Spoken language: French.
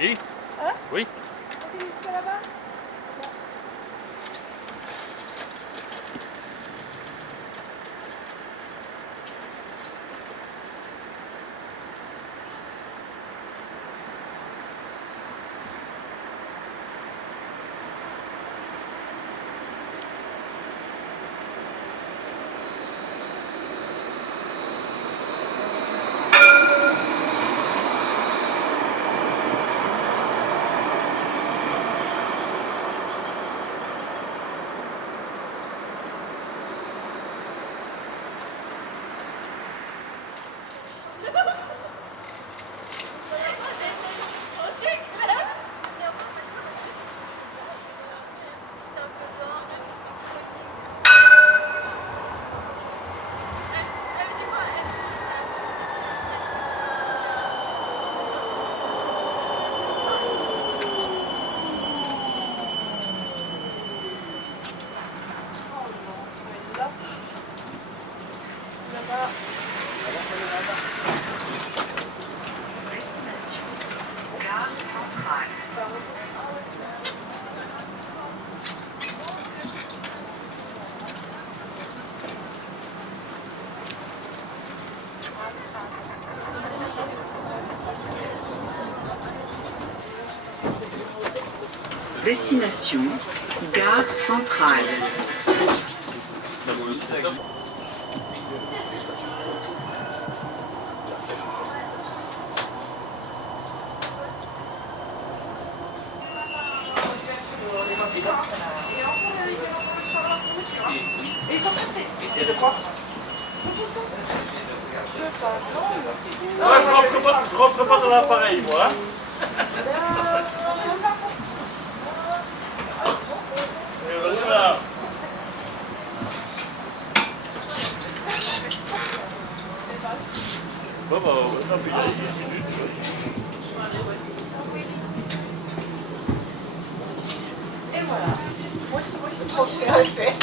Oui. Hein? Oui. On finit jusqu'à là-bas? Destination, gare centrale. Et ils sont cassés. C'est de quoi? Je passe. Moi, je rentre pas dans l'appareil, moi. Et voilà. Bon, bah, non, puis là, Et voilà. Moi aussi, transfert est fait.